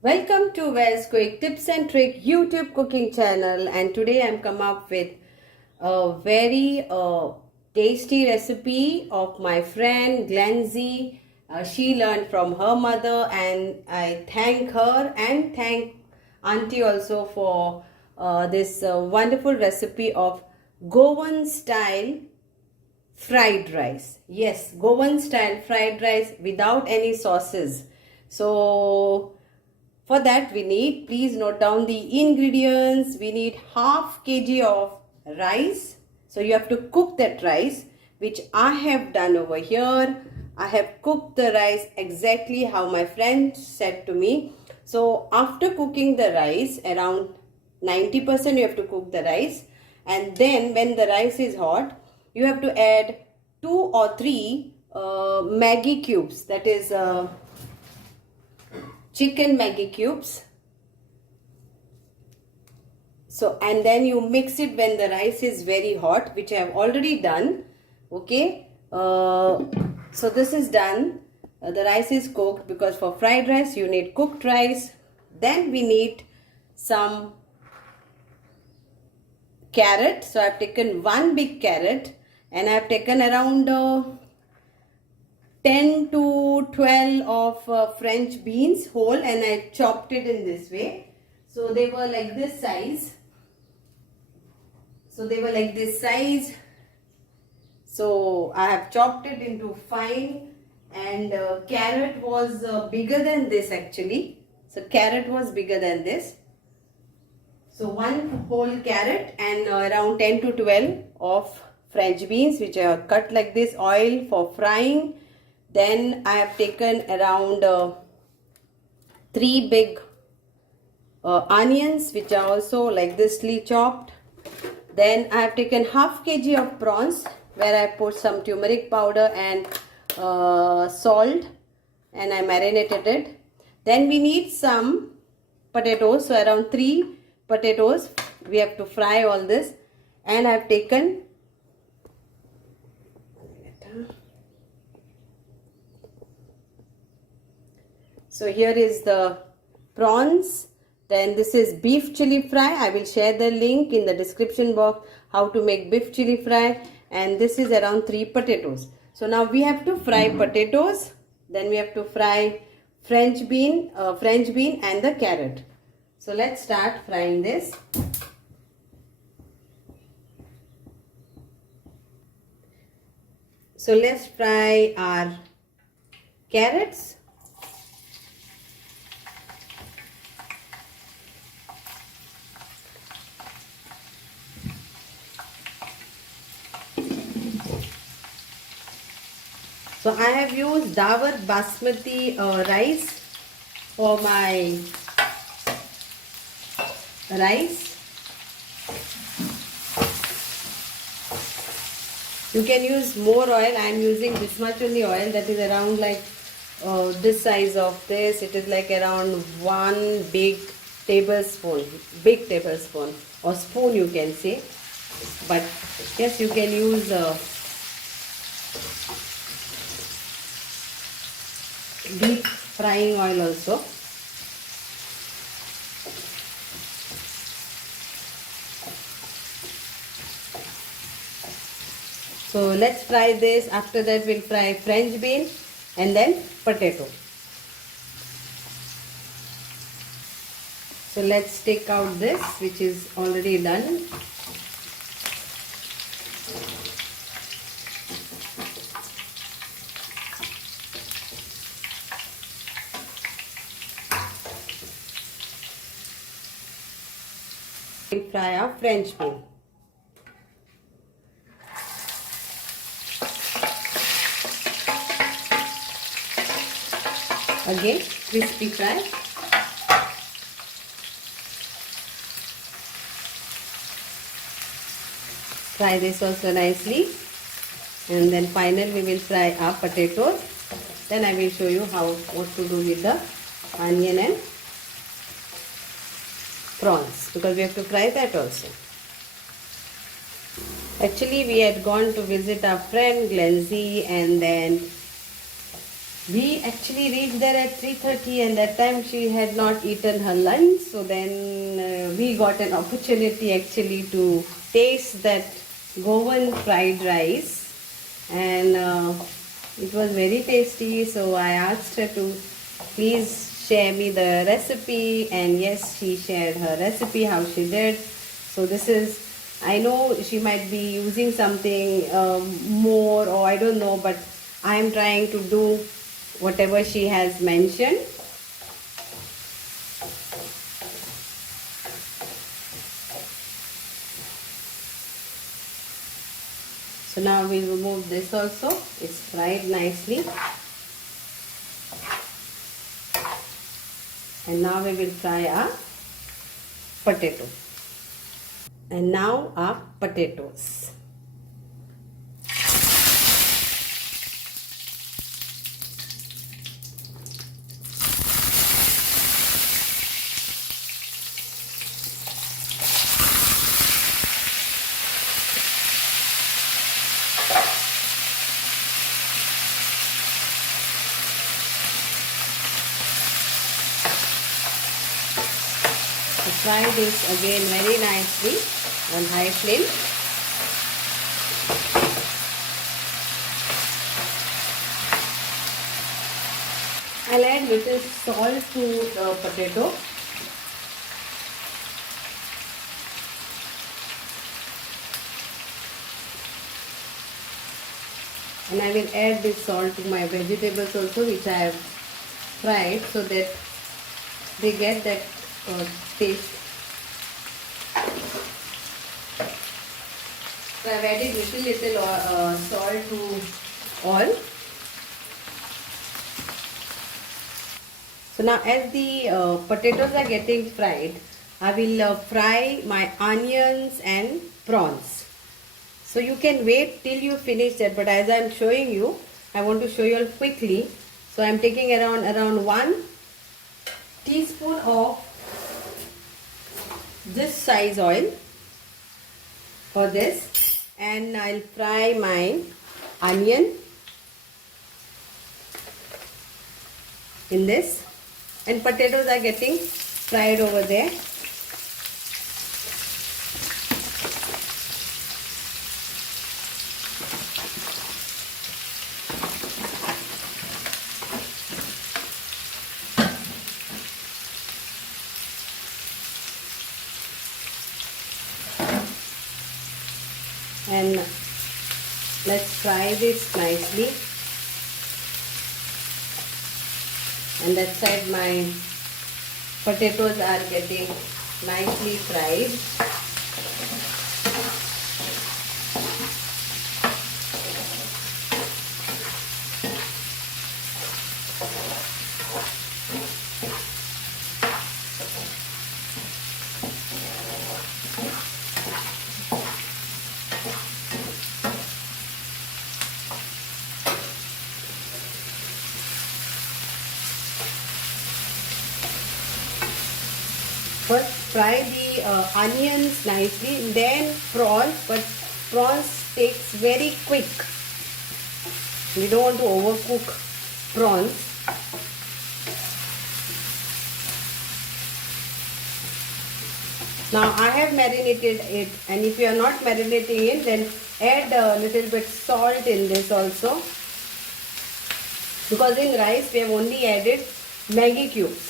Welcome to Wes Quick Tips and Trick YouTube cooking channel, and today I'm come up with a very tasty recipe of my friend Glenzie. She learned from her mother, and I thank her and thank auntie also for this wonderful recipe of Goan style fried rice. Yes, Goan style fried rice without any sauces. So for that we need, please note down the ingredients. We need half kg of rice. So you have to cook that rice, which I have done over here. I have cooked the rice exactly how my friend said to me. So after cooking the rice, around 90% you have to cook the rice. And then when the rice is hot, you have to add 2 or 3 Maggi cubes. That is chicken Maggi cubes. So, and then you mix it when the rice is very hot, which I have already done. Okay. So this is done. The rice is cooked, because for fried rice you need cooked rice. Then we need some carrot. So I have taken one big carrot, and I have taken around 10 to 12 of French beans whole, and I chopped it in this way. So they were like this size. So I have chopped it into fine, and carrot was bigger than this actually. So carrot was bigger than this. So one whole carrot and around 10 to 12 of French beans, which are cut like this. Oil for frying. Then I have taken around 3 big onions, which are also like thisly chopped. Then I have taken half kg of prawns, where I put some turmeric powder and salt, and I marinated it. Then we need some potatoes, so around 3 potatoes. We have to fry all this, and I have taken so here is the prawns. Then this is beef chili fry. I will share the link in the description box how to make beef chili fry. And this is around 3 potatoes. So now we have to fry potatoes. Then we have to fry French bean and the carrot. So let's start frying this. So let's fry our carrots. So I have used Dawar basmati rice for my rice. You can use more oil. I am using this much only oil, that is around like this size of this. It is like around 1 big tablespoon or spoon, you can say. But yes, you can use deep frying oil also. So let's fry this. After that we'll fry French bean and then potato. So let's take out this, which is already done. We'll fry our French bean. Again, crispy fry. Fry this also nicely. And then finally we will fry our potatoes. Then I will show you what to do with the onion and prawns, because we have to fry that also. Actually, we had gone to visit our friend Glenzie, and then We actually reached there at 3:30, and that time she had not eaten her lunch. So then we got an opportunity actually to taste that Goan fried rice, and it was very tasty. So I asked her to please share me the recipe, and yes, she shared her recipe, how she did. So this is, I know she might be using something more, or I don't know, but I am trying to do whatever she has mentioned. So now we remove this also. It's fried nicely. And now we will fry our potato. And now our potatoes. Fry this again very nicely on high flame. I'll add little salt to the potato. And I will add this salt to my vegetables also, which I have fried, so that they get that taste. So I've added little salt to all. So now as the potatoes are getting fried, I will fry my onions and prawns. So you can wait till you finish that, but as I am showing you, I want to show you all quickly. So I am taking around 1 teaspoon of this size oil for this, and I'll fry my onion in this, and potatoes are getting fried over there. And let's fry this nicely. And that side my potatoes are getting nicely fried. First fry the onions nicely, then prawns, but prawns takes very quick. We don't want to overcook prawns. Now I have marinated it, and if you are not marinating it, then add a little bit salt in this also, because in rice we have only added Maggi cubes.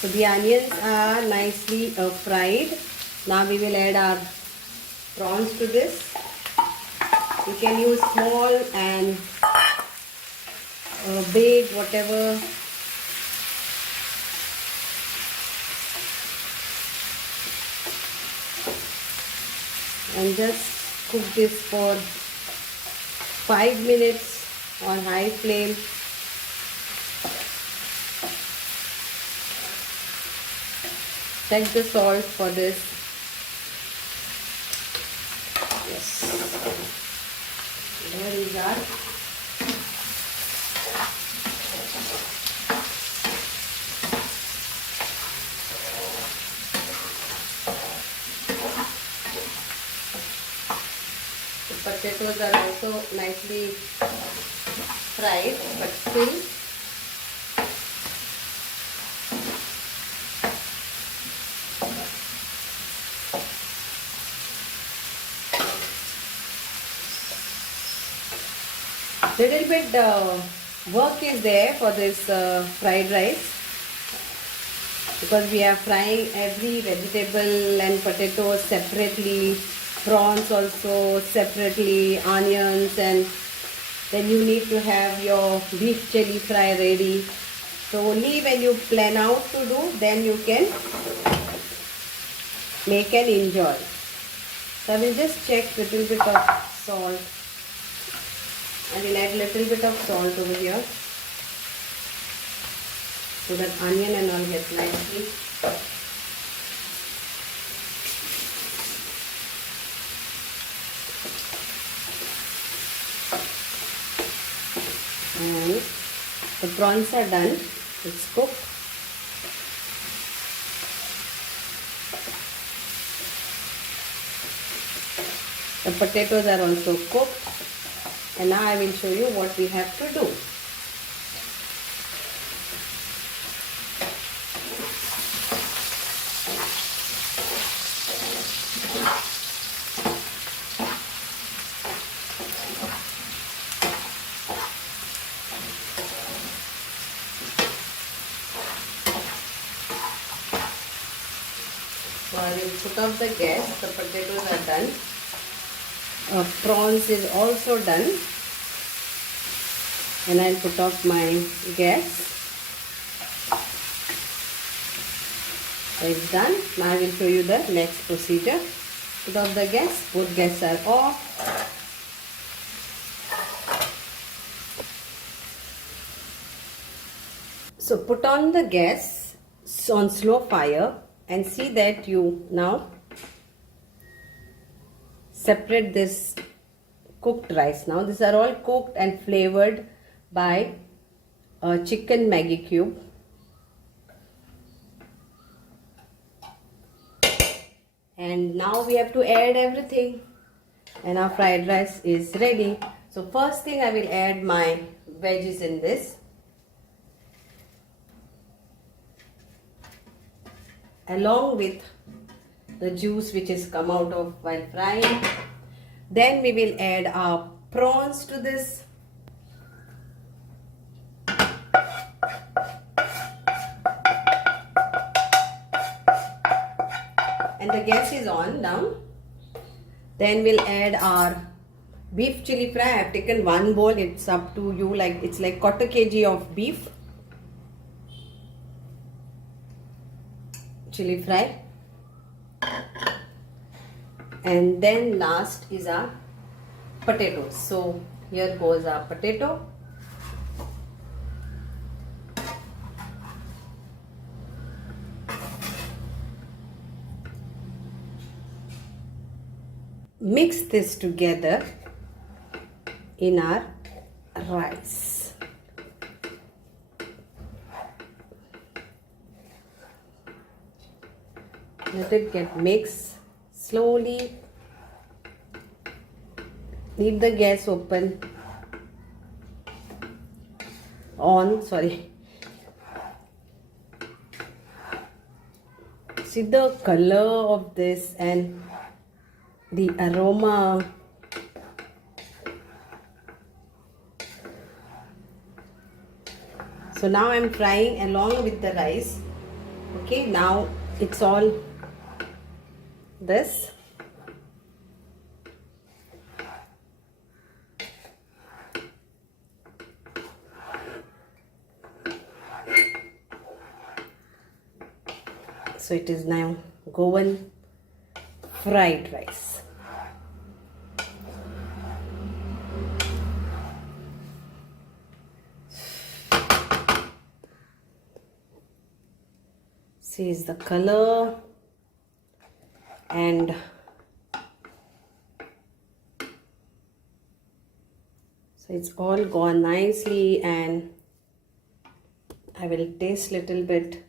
So the onions are nicely fried. Now we will add our prawns to this. You can use small and big, whatever. And just cook this for 5 minutes on high flame. Check the salt for this. Yes. There is our potatoes are also nicely fried, but still little bit work is there for this fried rice, because we are frying every vegetable and potatoes separately, prawns also separately, onions, and then you need to have your beef chili fry ready. So only when you plan out to do, then you can make and enjoy. So I will just check little bit of salt. I will add little bit of salt over here, so that onion and all get nicely. And the prawns are done, it's cooked. The potatoes are also cooked, and now I will show you what we have to do. So I will put off the gas. The potatoes are done. Prawns is also done, and I'll put off my gas. So it's done. Now I will show you the next procedure. Put off the gas. Both gas are off. So put on the gas on slow fire and see that you now separate this cooked rice. Now these are all cooked and flavored by a chicken Maggi cube. And now we have to add everything, and our fried rice is ready. So first thing, I will add my veggies in this. Along with the juice which is come out of while frying. Then we will add our prawns to this. And the gas is on now. Then we'll add our beef chili fry. I have taken one bowl. It's up to you. It's like 1/4 kg of beef chili fry. And then last is our potatoes. So here goes our potato. Mix this together in our rice. Let it get mixed slowly. Leave the gas open. See the color of this and the aroma. So now I'm frying along with the rice. Okay, now it's all this. So it is now Goan fried rice. See is the color, and so it's all gone nicely, and I will taste little bit.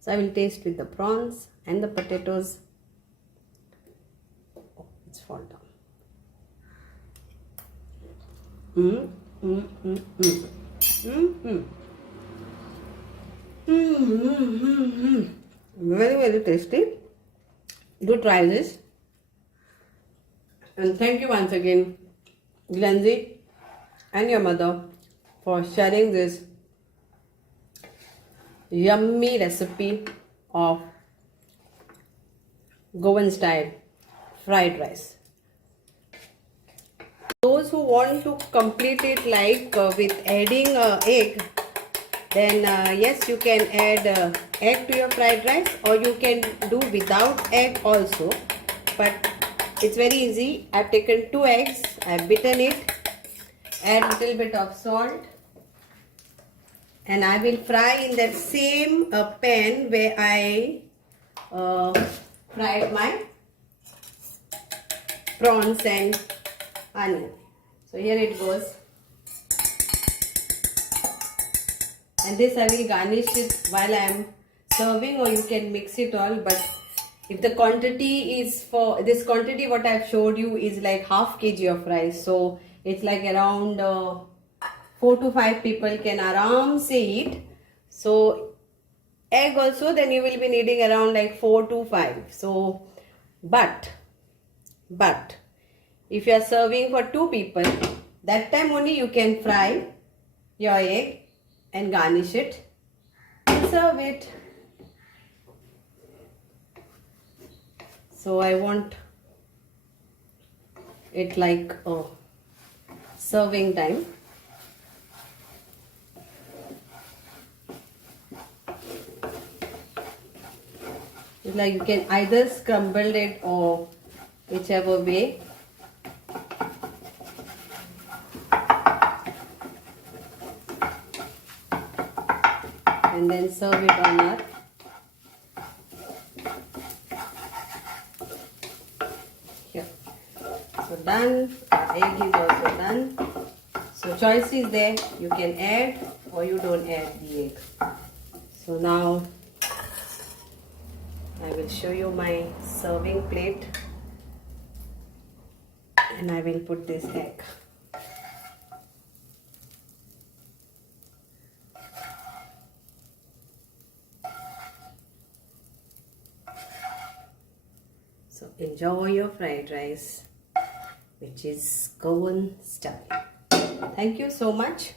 So I will taste with the prawns and the potatoes. Let's fall down. Mm, mm, mm, mm. Mm, mm. Mm, mm, mm, mm. Very, very tasty. Do try this. And thank you once again, Glenzy and your mother, for sharing this yummy recipe of Goan style fried rice. Those who want to complete it like with adding egg, then yes, you can add egg to your fried rice, or you can do without egg also. But it's very easy. I've taken 2 eggs, I've beaten it, add a little bit of salt, and I will fry in that same pan where I fried my prawns and onion. So here it goes. And this I will garnish it while I am serving, or you can mix it all. But if the quantity is for this quantity, what I have showed you is like half kg of rice. So it's like around 4 to 5 people can aram se eat. So egg also, then you will be needing around like 4 to 5. So but if you are serving for 2 people, that time only you can fry your egg and garnish it and serve it. So I want it like serving time. It's like you can either scramble it or whichever way. And then serve it on our here. So done. Our egg is also done. So choice is there. You can add or you don't add the egg. So now I will show you my serving plate, and I will put this egg. So enjoy your fried rice, which is Goan style. Thank you so much.